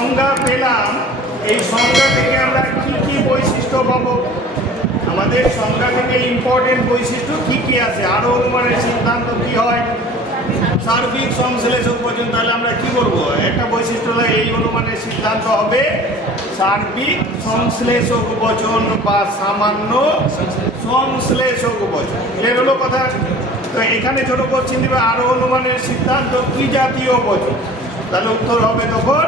সংজ্ঞা পেলাম, এই সংজ্ঞা থেকে আমরা কি কি বৈশিষ্ট্য পাবো? আমাদের সংজ্ঞা থেকে ইম্পর্টেন্ট বৈশিষ্ট্য কি কি আছে? আরো অনুমানের সিদ্ধান্ত কি হয়? সার্বিক সংশ্লেষক বচন। তাহলে আমরা কি করব? একটা বৈশিষ্ট্য হলো এই অনুমানের সিদ্ধান্ত হবে সার্বিক সংশ্লেষক বচন বা সামান্য সংশ্লেষক বচন। এর হলো কথা। তো এখানে ছোট কোশ্চেন দিবে আরো অনুমানের সিদ্ধান্ত কি জাতীয় বচন? তাহলে উত্তর হবে তখন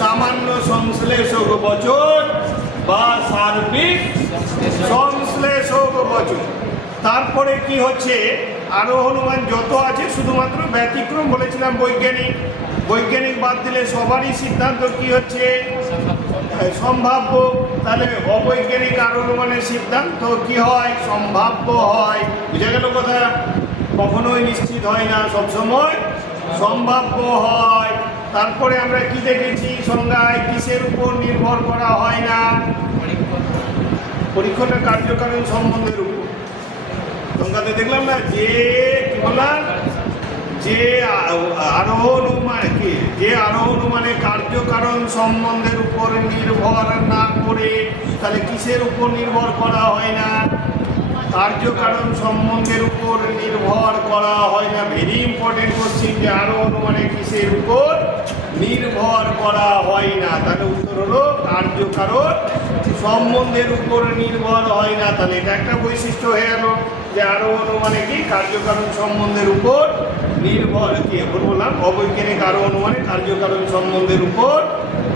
সামান্য সংশ্লেষক বচন বা সার্বিক সংশ্লেষক বচন। তারপরে কি হচ্ছে, আরো অনুমান যত আছে শুধুমাত্র ব্যতিক্রম বলেছিলাম বৈজ্ঞানিক। বৈজ্ঞানিক বাদ দিলে সবারই সিদ্ধান্ত কি হচ্ছে? সম্ভাব্য। তাহলে অবৈজ্ঞানিক আরো অনুমানের সিদ্ধান্ত কি হয়? সম্ভাব্য হয়। বুঝা গেল কথা? কখনোই নিশ্চিত হয় না, সবসময় সম্ভাব্য হয়। তারপরে আমরা কি দেখেছি সংজ্ঞায়? কিসের উপর নির্ভর করা হয় না? পরীক্ষণের কার্যকারণ সম্বন্ধের উপর। সংজ্ঞাতে দেখলাম না যে কি বললাম, যে আরোহণ কি, যে আরোহণ মানে কার্যকারণ সম্বন্ধের উপর নির্ভর না করে। তাহলে কিসের উপর নির্ভর করা হয় না? কার্যকারণ সম্বন্ধের উপর নির্ভর করা হয় না। ভেরি ইম্পর্টেন্ট কোশ্চিন, যে আরোহণ মানে কিসের উপর নির্ভর করা হয় না। তাহলে উত্তর হলো কার্যকারণ সম্বন্ধের উপর নির্ভর হয় না। তাহলে এটা একটা বৈশিষ্ট্য হয়ে গেল যে আরোহণ মানে কি, কার্যকারণ সম্বন্ধের উপর নির্ভর। কি বললাম? অবৈজ্ঞানিক আরোহণ মানে কার্যকারণ সম্বন্ধের উপর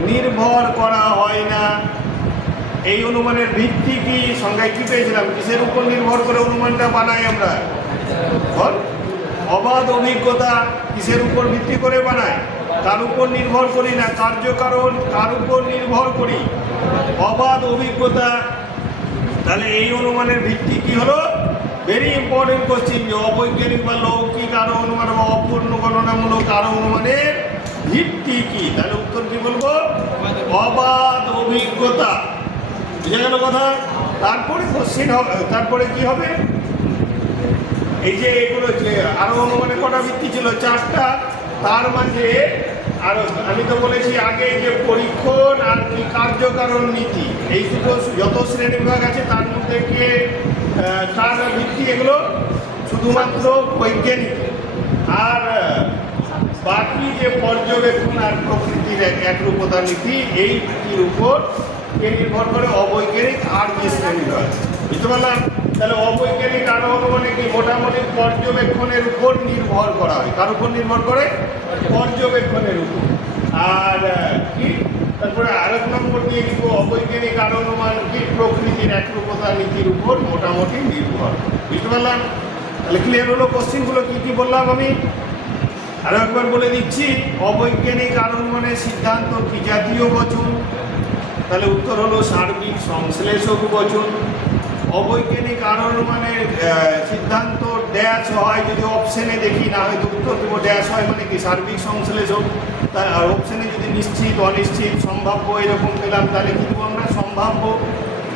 নির্ভর করা হয় না। এই অনুমানের ভিত্তি কি? সংজ্ঞায় কি পেয়েছিলাম? কিসের উপর নির্ভর করে অনুমানটা বানাই আমরা? অবাধ অভিজ্ঞতা। কিসের উপর ভিত্তি করে বানাই? কার উপর নির্ভর করি না। কার্যকারণ কার উপর নির্ভর করি? অবাধ অভিজ্ঞতা। তাহলে এই অনুমানের ভিত্তি কি হলো? ভেরি ইম্পর্টেন্ট কোশ্চিন, যে অবৈজ্ঞানিক বা লৌকিক আরো অনুমান বা অপূর্ণ গণনামূলক আরো অনুমানের ভিত্তি কি? তাহলে উত্তর কি বলবো? অবাধ অভিজ্ঞতা। বুঝা গেল কথা? তারপরে কোশ্চিন হবে, তারপরে কি হবে? এই যে এগুলো যে আরো অনুমানের কটা ভিত্তি ছিল? 4টা। তার মাঝে আর আমি তো বলেছি আগে যে পরীক্ষণ আর কি কার্যকারণ নীতি, এই দুটো যত শ্রেণী বিভাগ আছে তার মধ্যে কে কার ভিত্তি? এগুলো শুধুমাত্র বৈজ্ঞানিক। আর বাকি যে পর্যবেক্ষণ আর প্রকৃতির একরূপতা নীতি, এই ভিত্তির উপর কে নির্ভর করে? অবৈজ্ঞানিক আর যে শ্রেণী বিভাগ। বুঝতে পারলাম? তাহলে অবৈজ্ঞানিক আরো অনুমানে কি মোটামুটি পর্যবেক্ষণের উপর নির্ভর করা হয়। কার উপর নির্ভর করে? পর্যবেক্ষণের উপর। আর কি তারপরে আরেক নম্বর দিয়ে দিব অবৈজ্ঞানিক আরো অনুমান কি? প্রকৃতির একরূপতা নীতির উপর মোটামুটি নির্ভর। বুঝতে পারলাম? তাহলে ক্লিয়ার হলো কোশ্চিনগুলো কি কি বললাম আমি? আরো একবার বলে দিচ্ছি, অবৈজ্ঞানিক আরো অনুমানের সিদ্ধান্ত কি জাতীয় বচন? তাহলে উত্তর হলো সার্বিক সংশ্লেষক বচন। অবৈজ্ঞানিক আরো অনুমানের সিদ্ধান্ত ড্যাশ হয়, যদি অপশনে দেখি, না হয়তো উত্তর দেবো ড্যাশ হয় মানে কি সার্বিক সংশ্লেষক। আর অপশনে যদি নিশ্চিত, অনিশ্চিত, সম্ভাব্য এরকম পেলাম, তাহলে কি দেবো আমরা? সম্ভাব্য।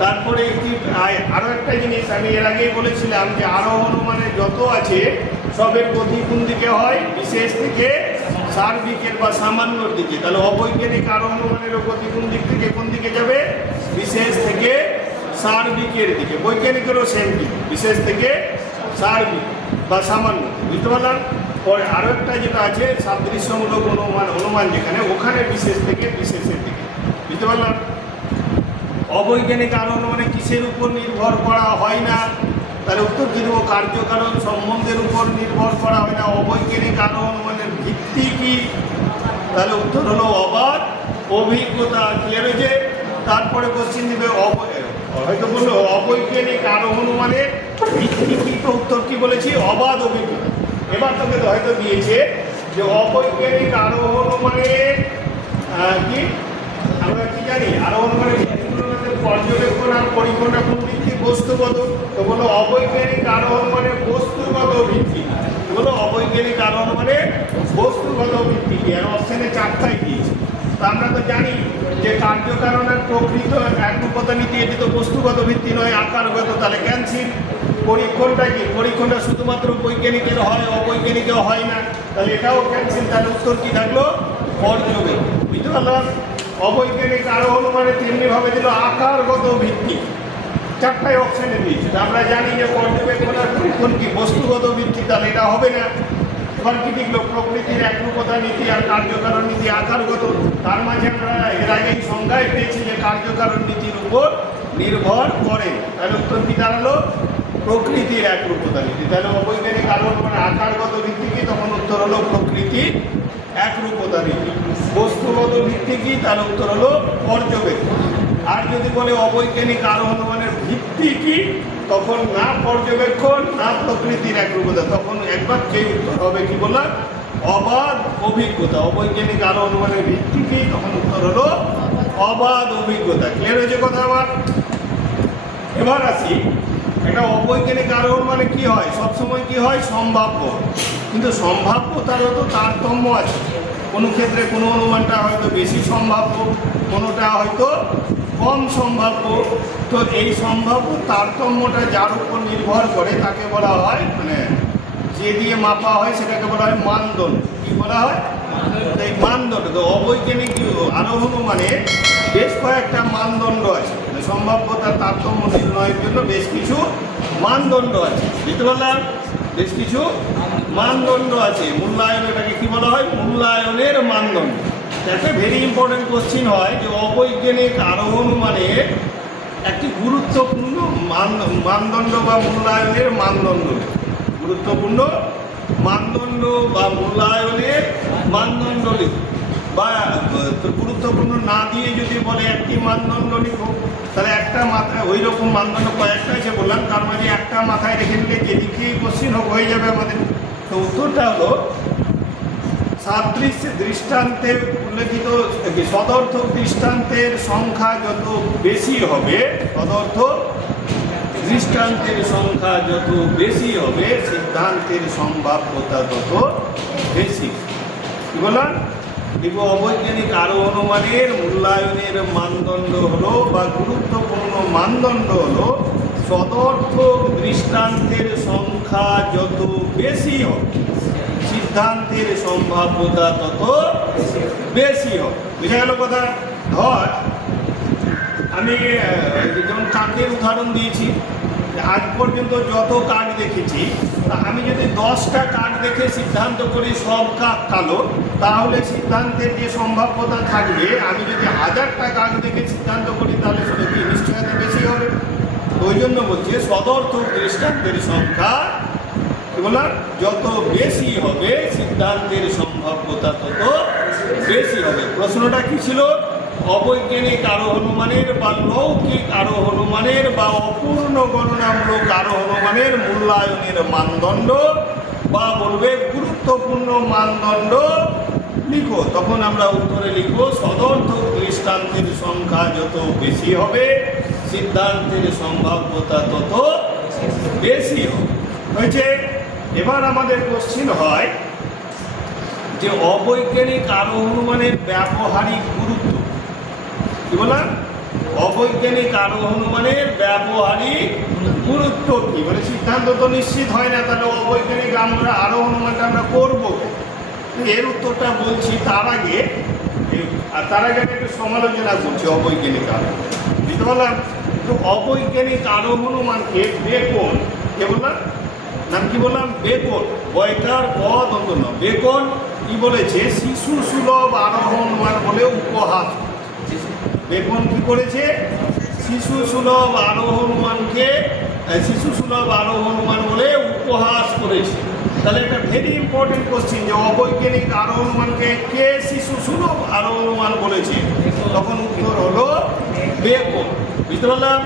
তারপরে একটি আরো একটা জিনিস আমি এর আগেই বলেছিলাম, যে আরো অনুমানে যত আছে সবের গতি কোন দিকে হয়? বিশেষ থেকে সার্বিকের বা সামান্যর দিকে। তাহলে অবৈজ্ঞানিক আরো অনুমানেরও গতি কোন দিক থেকে কোন দিকে যাবে? বিশেষ থেকে সার্বিকের দিকে। বৈজ্ঞানিকেরও সেম দিক, বিশেষ থেকে সার্বিক বা সামান্য। বুঝতে পারলাম? পরে আরো একটা যেটা আছে সাদৃশ্যমূলক অনুমান, যেখানে ওখানে বিশেষ থেকে বিশেষের দিকে। বুঝতে পারলাম? অবৈজ্ঞানিক আরো অনুমানে কিসের উপর নির্ভর করা হয় না? তাহলে উত্তর কি দেবো? কার্যকারণ সম্বন্ধের উপর নির্ভর করা হয় না। অবৈজ্ঞানিক আরো অনুমানের ভিত্তি কি? তাহলে উত্তর হলো অবাধ অভিজ্ঞতা। ক্লিয়ার হয়েছে? তারপরে কোশ্চিন দিবে হয়তো বললো অবৈজ্ঞানিক আরো অনুমানের ভিত্তি কি? তো উত্তর কি বলেছি? অবাধ অভিজ্ঞতা। এবার তোকে হয়তো দিয়েছে যে অবৈজ্ঞানিক আরো অনুমানের কি আমরা কি জানি? আরো অনুমানের পর্যবেক্ষণ আর পরীক্ষণটা কোন ভিত্তি? বস্তুগত। তো বলো অবৈজ্ঞানিক আরো অনুমানের বস্তুগত ভিত্তি। বলো অবৈজ্ঞানিক আরো অনুমানের বস্তুগত ভিত্তি কি? আর অপশনে 4টাই দিয়েছে। তো আমরা তো জানি যে কার্যকারণের প্রকৃত একরূপতা নীতি, এটি তো বস্তুগত ভিত্তি নয়, আকারগত। তাহলে ক্যান্সেল। পরীক্ষণটা কি? পরীক্ষণটা শুধুমাত্র বৈজ্ঞানিকের হয়, অবৈজ্ঞানিকেও হয় না। তাহলে এটাও ক্যান্সেল। তাহলে উত্তর কি থাকলো? পর্যবেক্ষণ। বুঝতে পারলাম? অবৈজ্ঞানিক আরোহণ মানে তেমনি ভাবে দিল আকারগত ভিত্তি, চারটায় অপশানে দিয়েছে। আমরা জানি যে পর্যবেক্ষণ আর পরীক্ষণ কি বস্তুগত ভিত্তি, তাহলে এটা হবে না। এবার কি লিখলো? প্রকৃতির একরূপতা নীতি আর কার্যকারণ নীতি আকারগত। তার মাঝে আমরা এর আগেই সংজ্ঞায় পেয়েছি যে কার্যকারণ নীতির উপর নির্ভর করে। তাহলে উত্তর কি দাঁড়ালো? প্রকৃতির একরূপতা নীতি। তাহলে অবৈজ্ঞানিক আরোহণ মানে আকারগত ভিত্তি কি? তখন উত্তর হলো প্রকৃতির একরূপতা নীতি। বস্তুগত ভিত্তি কি? তাহলে উত্তর হলো পর্যবেক্ষণ। আর যদি বলে অবৈজ্ঞানিক আরোহণ মানে ভিত্তি কি, তখন না পর্যবেক্ষণ না প্রকৃতির একরূপতা, তখন একবার সেই উত্তর হবে কি বললাম? অবাধ অভিজ্ঞতা। অবৈজ্ঞানিক আরোহণ মানে ভিত্তি কি, তখন উত্তর হলো অবাধ অভিজ্ঞতা। ক্লিয়ার হয়েছে কথা আমার? এবার আসি, একটা অবৈজ্ঞানিক আরোহণ মানে কি হয়? সবসময় কি হয়? সম্ভাব্য। কিন্তু সম্ভাব্যতারও তো তারতম্য আছে। কোনো ক্ষেত্রে কোনো অনুমানটা হয়তো বেশি সম্ভাব্য, কোনোটা হয়তো কম সম্ভাব্য। তো এই সম্ভাব্য তারতম্যটা যার উপর নির্ভর করে তাকে বলা হয়, মানে যে দিয়ে মাপা হয় সেটাকে বলা হয় মানদণ্ড। কি বলা হয়? এই মানদণ্ড। তো অবৈজ্ঞানিক আরোহণ মানে বেশ কয়েকটা মানদণ্ড আছে, সম্ভাব্যতার তারতম্য নির্ণয়ের জন্য বেশ কিছু মানদণ্ড আছে। বুঝতে পারলাম? বেশ কিছু মানদণ্ড আছে। মূল্যায়ন, এটাকে কি বলা হয়? মূল্যায়নের মানদণ্ড। একটা ভেরি ইম্পর্টেন্ট কোশ্চিন হয় যে অবৈজ্ঞানিক আরোহণ মানে একটি গুরুত্বপূর্ণ মানদণ্ড বা মূল্যায়নের মানদণ্ড। গুরুত্বপূর্ণ মানদণ্ড বা মূল্যায়নের মানদণ্ড লিখো, বা গুরুত্বপূর্ণ না দিয়ে যদি বলে একটি মানদণ্ড লিখো, তাহলে একটা মাথায় ওই রকম মানদণ্ড কয়েকটা আছে বললাম, তার মাঝে একটা মাথায় রেখে নিলে যেদিকে কোশ্চিন হোক হয়ে যাবে আমাদের। তো উত্তরটা হলো সাদৃশ্য দৃষ্টান্তে উল্লেখিত সদর্থক দৃষ্টান্তের সংখ্যা যত বেশি হবে, সদর্থক দৃষ্টান্তের সংখ্যা যত বেশি হবে, সিদ্ধান্তের সম্ভাব্যতা তত বেশি। কি বললাম? দেখো, অবৈজ্ঞানিক আরোহণ অনুমানের মূল্যায়নের মানদণ্ড হলো বা গুরুত্বপূর্ণ মানদণ্ড হলো সদর্থক দৃষ্টান্তের সংখ্যা যত বেশি হবে, সিদ্ধান্তের সম্ভাব্যতা তত বেশি হবে। বুঝা গেল কথা? ধর আমি যেমন কাকের উদাহরণ দিয়েছি, আজ পর্যন্ত যত কাক দেখেছি, আমি যদি 10টা কাক দেখে সিদ্ধান্ত করি সব কাক কালো, তাহলে সিদ্ধান্তের যে সম্ভাব্যতা থাকবে, আমি যদি 1000টা কাক দেখে সিদ্ধান্ত করি তাহলে সেটা কি নিশ্চয়তা বেশি হবে। ওই জন্য বলছে সদর্থক দৃষ্টান্তের সংখ্যা বললাম যত বেশি হবে, সিদ্ধান্তের সম্ভাব্যতা তত বেশি হবে। প্রশ্নটা কি ছিল? অবৈজ্ঞানিক আরোহণ অনুমানের বা লৌকিক আরোহণ অনুমানের বা অপূর্ণ গণনামূলক আরোহণ অনুমানের মূল্যায়নের মানদণ্ড বা বলবে গুরুত্বপূর্ণ মানদণ্ড লিখো। তখন আমরা উত্তরে লিখবো সদর্থক দৃষ্টান্তের সংখ্যা যত বেশি হবে, সিদ্ধান্তের সম্ভাব্যতা তত বেশি হবে। হয়েছে? এবার আমাদের কোশ্চিন হয় যে অবৈজ্ঞানিক আরোহণ অনুমানের ব্যবহারিক গুরুত্ব। কি বললাম? অবৈজ্ঞানিক আরোহণ অনুমানের ব্যবহারিক গুরুত্ব কি? মানে সিদ্ধান্ত তো নিশ্চিত হয় না, তাহলে অবৈজ্ঞানিক আমরা আরোহণ অনুমানটা আমরা করবো। এর উত্তরটা বলছি তার আগে আমি একটু সমালোচনা করছি অবৈজ্ঞানিক আরোহণ। বুঝতে পারলাম? তো অবৈজ্ঞানিক আরোহণ অনুমানকে বেকন, কে বললাম? নাম কি বললাম? বেকন। বয়কার পদ অন্তর্ন। বেকন কি বলেছে? শিশু সুলভ আরোহণ অনুমান বলে উপহাস। বেকন কি করেছে? শিশু সুলভ আরোহণ অনুমানকে শিশু সুলভ আরোহণ অনুমান বলে উপহাস করেছে। তাহলে একটা ভেরি ইম্পর্টেন্ট কোশ্চিন যে অবৈজ্ঞানিক আরোহণ অনুমানকে কে শিশু সুলভ আরোহণ অনুমান বলেছে? তখন উত্তর হলো বেকন। বুঝতে পারলাম?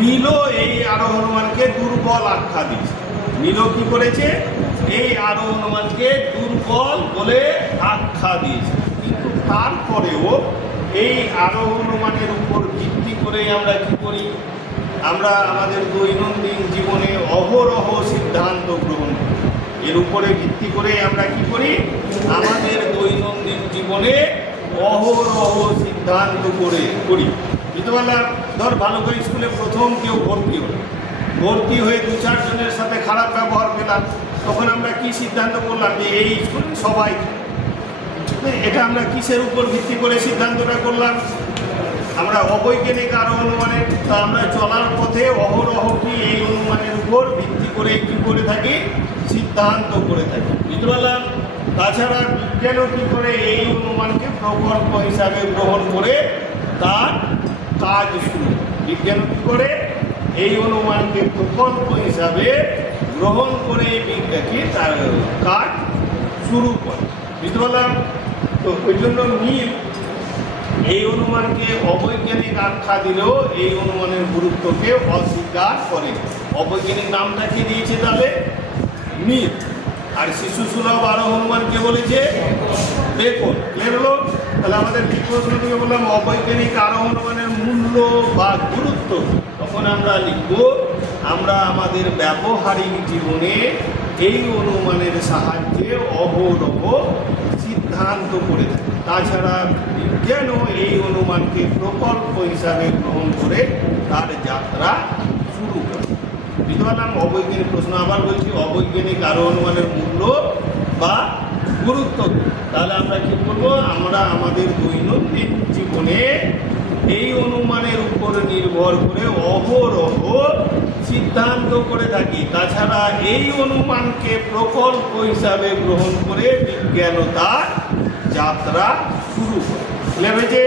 মিলো এই আরোহণ অনুমানকে দুর্বল আখ্যা দিয়েছে। মিলো কি করেছে? এই আরোহণ অনুমানকে দুর্বল বলে আখ্যা দিয়েছে। কিন্তু তারপরেও এই আরোহণ অনুমানের উপর ভিত্তি করে আমরা কি করি? আমরা আমাদের দৈনন্দিন জীবনে অহরহ সিদ্ধান্ত গ্রহণ করি। এর উপরে ভিত্তি করে আমরা কি করি? আমাদের দৈনন্দিন জীবনে অহরহ সিদ্ধান্ত করি। বুঝতে পারলাম? ধর বালক স্কুলে প্রথম কেউ ভর্তি হয়ে 2-4 জনের সাথে খারাপ ব্যবহার পেলাম, তখন আমরা কি সিদ্ধান্ত করলাম যে এই স্কুলে সবাই এটা আমরা কিসের উপর ভিত্তি করে সিদ্ধান্তটা করলাম? আমরা অবৈজ্ঞানিক আরো অনুমানের, তা আমরা চলার পথে অহরহ কি এই অনুমানের উপর ভিত্তি করে কি করে থাকি, সিদ্ধান্ত করে থাকি, বুঝতে পারলাম? তাছাড়া বিজ্ঞানও কি করে এই অনুমানকে প্রকল্প হিসাবে গ্রহণ করে তার কাজ শুরু, বিজ্ঞান কি করে এই অনুমানকে প্রকল্প হিসাবে গ্রহণ করে বিজ্ঞানকে তার কাজ শুরু করে, বুঝতে পারলাম? তো ওই জন্য মিল এই অনুমানকে অবৈজ্ঞানিক আখ্যা দিলেও এই অনুমানের গুরুত্বকে অস্বীকার করে। অবৈজ্ঞানিক নামটা কি দিয়েছে তাহলে? মিল। আর শিশু সুলভ আরো অনুমানকে বলেছে বেকন। ক্লিয়ার হলো? তাহলে আমাদের কি প্রশ্ন থেকে বললাম অবৈজ্ঞানিক আরো অনুমানের মূল্য বা গুরুত্ব, তখন আমরা লিখব আমরা আমাদের ব্যবহারিক জীবনে এই অনুমানের সাহায্যে অহরহ সিদ্ধান্ত করে থাকি। তাছাড়া বিজ্ঞানও এই অনুমানকে প্রকল্প হিসাবে গ্রহণ করে তার যাত্রা শুরু করে। বুঝতে পারলাম? অবৈজ্ঞানিক প্রশ্ন আবার বলছি, অবৈজ্ঞানিক আরো অনুমানের মূল্য বা গুরুত্ব। তাহলে আমরা কি করব? আমরা আমাদের দৈনন্দিন জীবনে এই অনুমানের উপর নির্ভর করে অহরহ সিদ্ধান্ত করে থাকি। তাছাড়া এই অনুমানকে প্রকল্প হিসাবে গ্রহণ করে বিজ্ঞান তার যাত্রা শুরু করে। ক্লিয়ার হয়েছে?